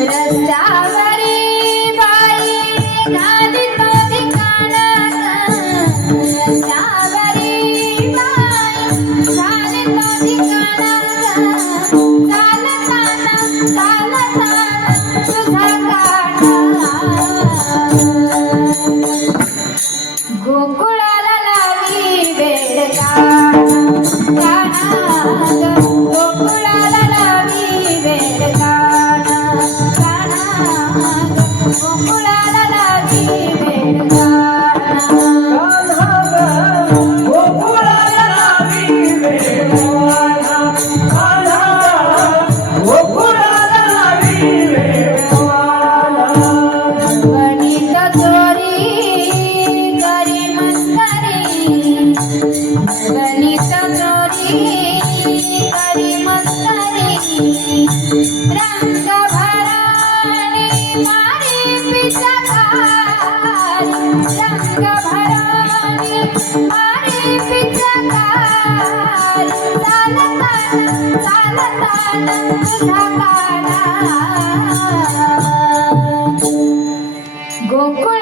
Estaba Gokul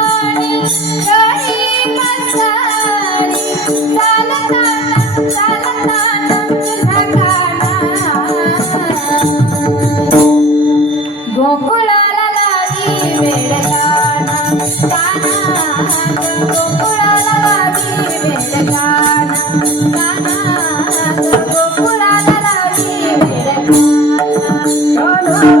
Oh, no.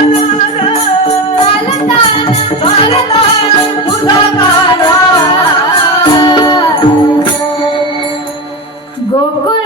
Gokul